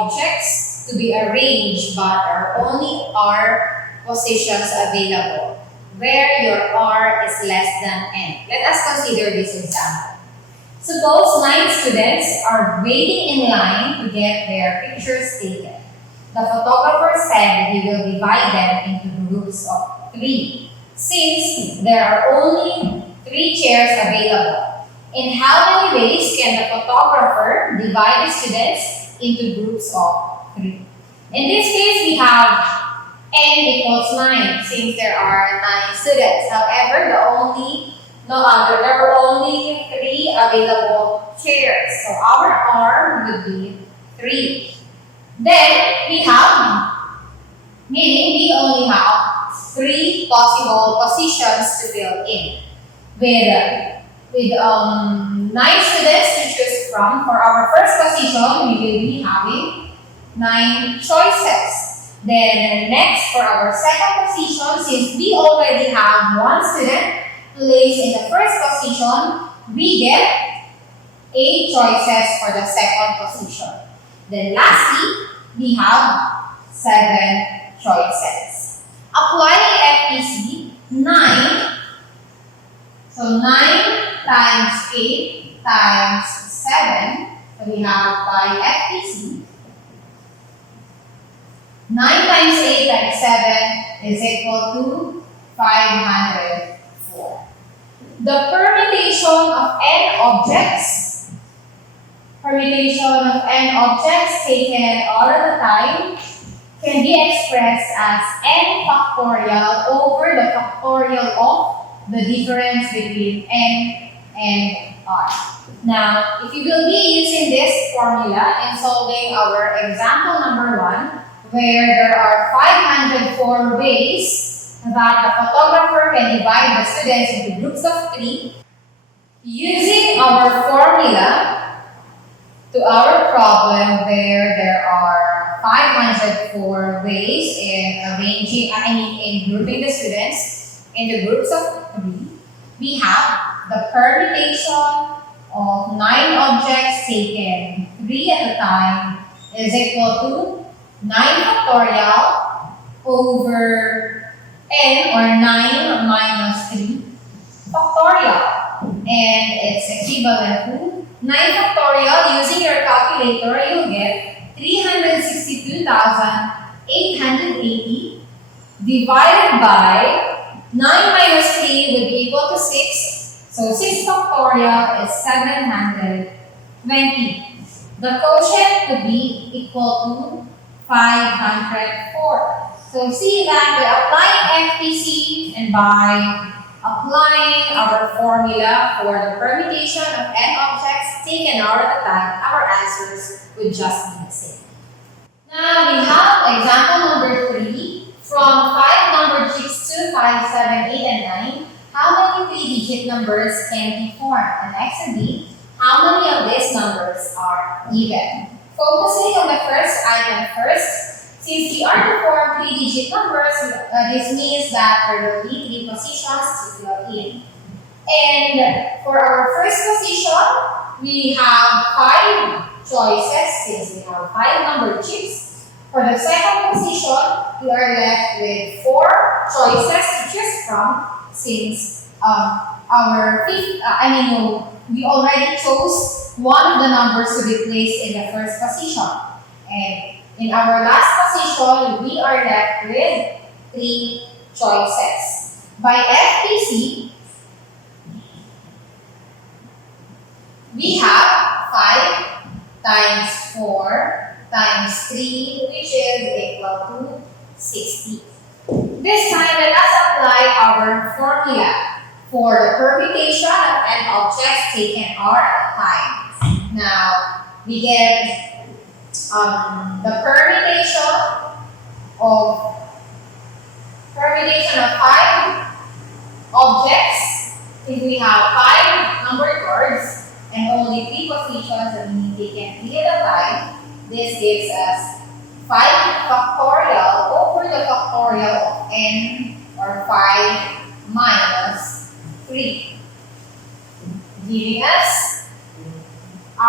objects to be arranged, but are only R positions available, where your R is less than N. Let us consider this example. Suppose 9 students are waiting in line to get their pictures taken. The photographer said he will divide them into groups of 3, since there are only 3 chairs available. In how many ways can the photographer divide the students into groups of 3? In this case, we have n equals 9, since there are 9 students. However, there were only 3 available chairs. So our R would be 3. Then we only have 3 possible positions to fill in. With 9 students to choose from, for our first position, we will be having 9 choices. Then next, for our second position, since we already have 1 student placed in the first position, we get 8 choices for the second position. Then lastly, we have 7 choices. Applying FPC, 9. So 9 times 8 times 7. So we have by FPC. 9 times 8 times 7 is equal to 504. The permutation of n objects taken all of the time can be expressed as n factorial over the factorial of the difference between n and r. Now, if you will be using this formula in solving our example number 1, where there are 504 ways that the photographer can divide the students into groups of 3, using our formula to our problem where there are 504 ways in grouping the students into groups of 3, we have the permutation of 9 objects taken 3 at a time is equal to 9 factorial over n, or 9 minus 3 factorial. And it's equivalent to 9 factorial. Using your calculator, you'll get 362,880 divided by 9 minus 3 would be equal to 6. So 6 factorial is 720. The quotient would be equal to 504. So see that by applying FPC and by applying our formula for the permutation of n objects taken out at a time, our answers would just be the same. Now we have example number 3. From 5 numbered chicks to 5, 7, 8, and 9, how many 3-digit numbers can be formed? And next would be, how many of these numbers are even? Focusing on the first item first, since we are to form 3-digit numbers, this means that there will be 3 positions to fill in. And for our first position, we have 5 choices since we have 5 numbered chicks. For the second position, we are left with 4 choices to choose from since we already chose one of the numbers to be placed in the first position. And in our last position, we are left with 3 choices. By FPC, we have 5 times 4 times 3, which is equal to 60. This time, let us apply our formula for the permutation of n objects taken r at a time. Now, we get the permutation of 5 objects. If we have 5 numbered cards and only 3 positions that we need taken 3 at a time, this gives us 5 factorial over the factorial of n, or 5 minus 3, giving us 5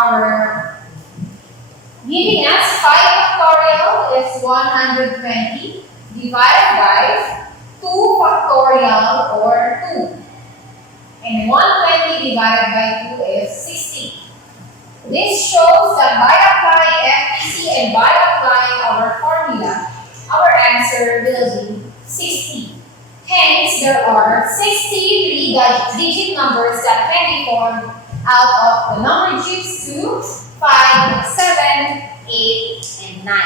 factorial is 120 divided by 2 factorial or 2. And 120 divided by 2 is 60. This shows that by applying FTC and by applying our formula, our answer will be 60. Hence, there are 63 digit numbers that can be formed out of the number digits 2, 5, 7, 8, and 9.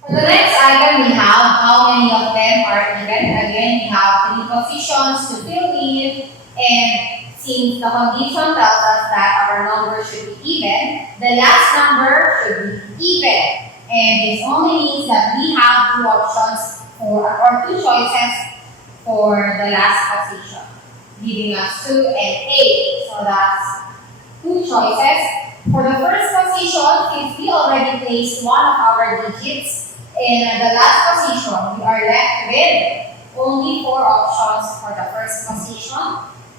For the next item, we have how many of them are even. Again, we have 3 positions to fill in, and since the condition tells us that our number should be even, the last number should be even. And this only means that we have 2 options or 2 choices for the last position, giving us 2 and 8. So that's 2 choices. For the first position, since we already placed one of our digits in the last position, we are left with only 4 options for the first position,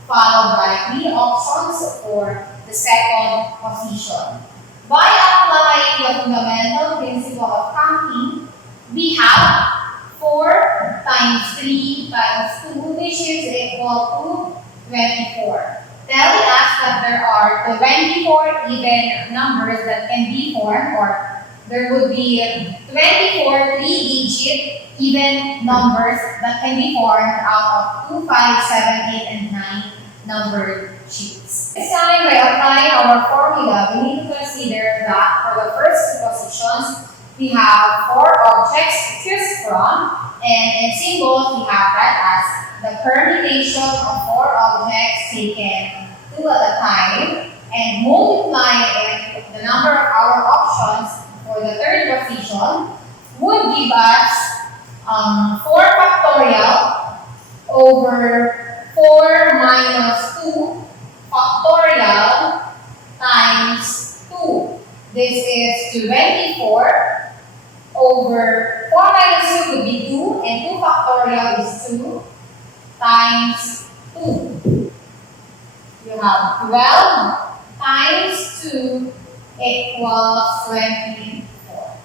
followed by 3 options for the second position. By applying the fundamental principle of counting, we have 4 times 3 times 2, which is equal to 24. Telling us that there are 24 even numbers that can be formed, or there would be 24 3-digit even numbers that can be formed out of 2, 5, 7, 8, and 9 numbered sheets. This time, by applying our formula, we need to consider that for the first 2 positions, we have 4 objects to choose from, and in symbols, we have that as the permutation of 4 objects taken 2 at a time, and multiplying it, the number of our options for the third position would give us 4 factorial over 4 minus 2 factorial times 2. This is 24 over 4 minus 2 would be 2, and 2 factorial is 2 times 2. You have 12 times 2 equals 24.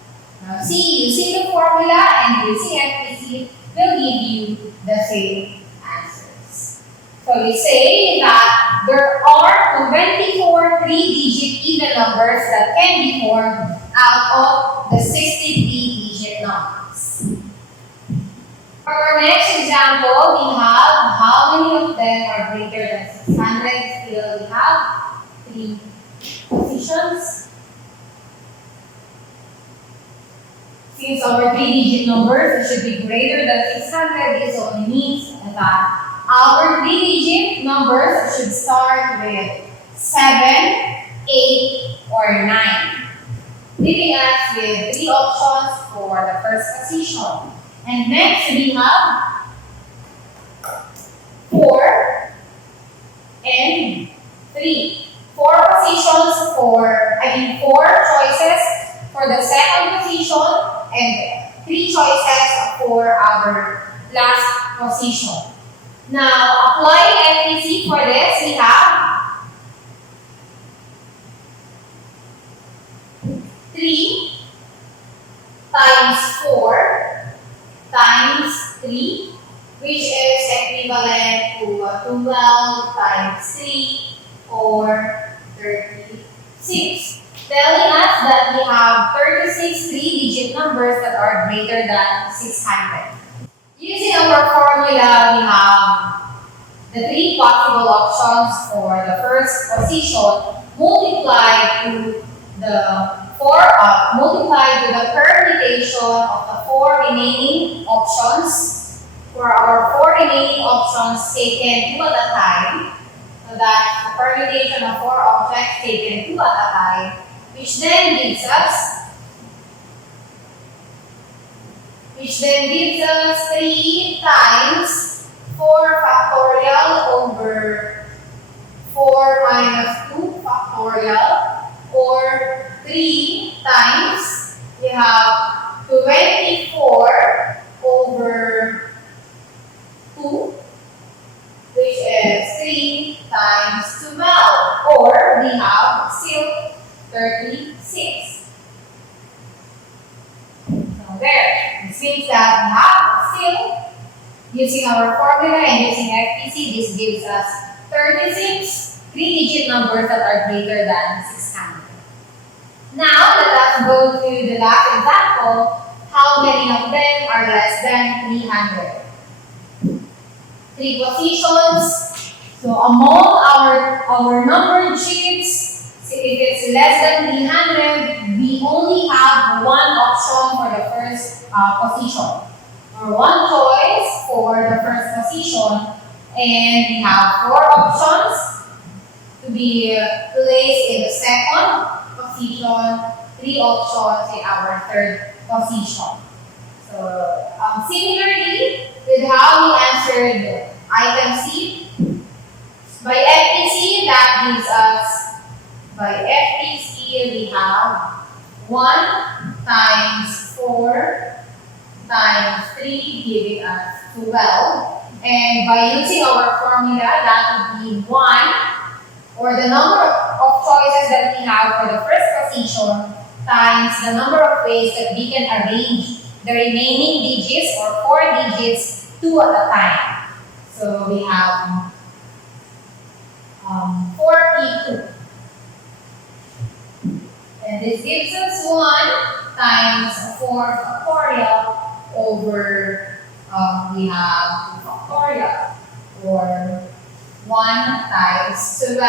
Now see, using the formula and using FTC will give you the same answers. So we say that there are 24 3-digit even numbers that can be formed out of the 63-digit numbers. For our next example, we have how many of them are greater than 600. Still, we have 3 positions. Since our 3-digit numbers should be greater than 600, this only means that our 3-digit numbers should start with 7, 8, or 9, leaving us with 3 options for the first position. And next we have 4 and 3. 4 positions 4 choices for the second position and 3 choices for our last position. Now, applying FTC for this, we have 3 times 4 times 3, which is equivalent to 12 times 3 or 36. Telling us that we have 36 3-digit numbers that are greater than 600. Using our formula, we have the 3 possible options for the first position multiplied to the permutation of the 4 remaining options. For our 4 remaining options taken 2 at a time, so that's the permutation of 4 objects taken 2 at a time, which then gives us 3 times 4 factorial over 4 minus 2 factorial, or 3 times, we have 24 over 2, which is 3 times 12, or we have still 36. So there. This means that we have still, using our formula and using FPC, this gives us 36 three-digit numbers that are greater than 600. Now, let us go to the last example. How many of them are less than 300? Three positions. So among our number digits, if it's less than 300, we only have one option for the first position, or one choice for the first position, and we have four options to be placed in the second position, three options in our third position. So similarly with how we answered item C, by FPC that gives us, by FPC we have 1 times 4 times 3 giving us 12. And by using our formula, that would be 1, or the number of choices that we have for the first position, times the number of ways that we can arrange the remaining digits or 4 digits 2 at a time. So we have 42. And this gives us 1 times 4 factorial over, we have 2 factorial, or 1 times 12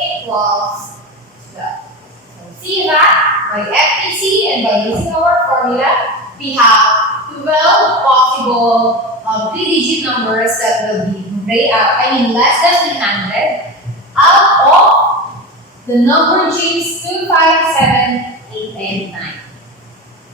equals 12. So see that by FPC and by using our formula, we have 12 possible three-digit numbers that will be less than 300 out of the number digits 2, 5, 7, 8, and 9.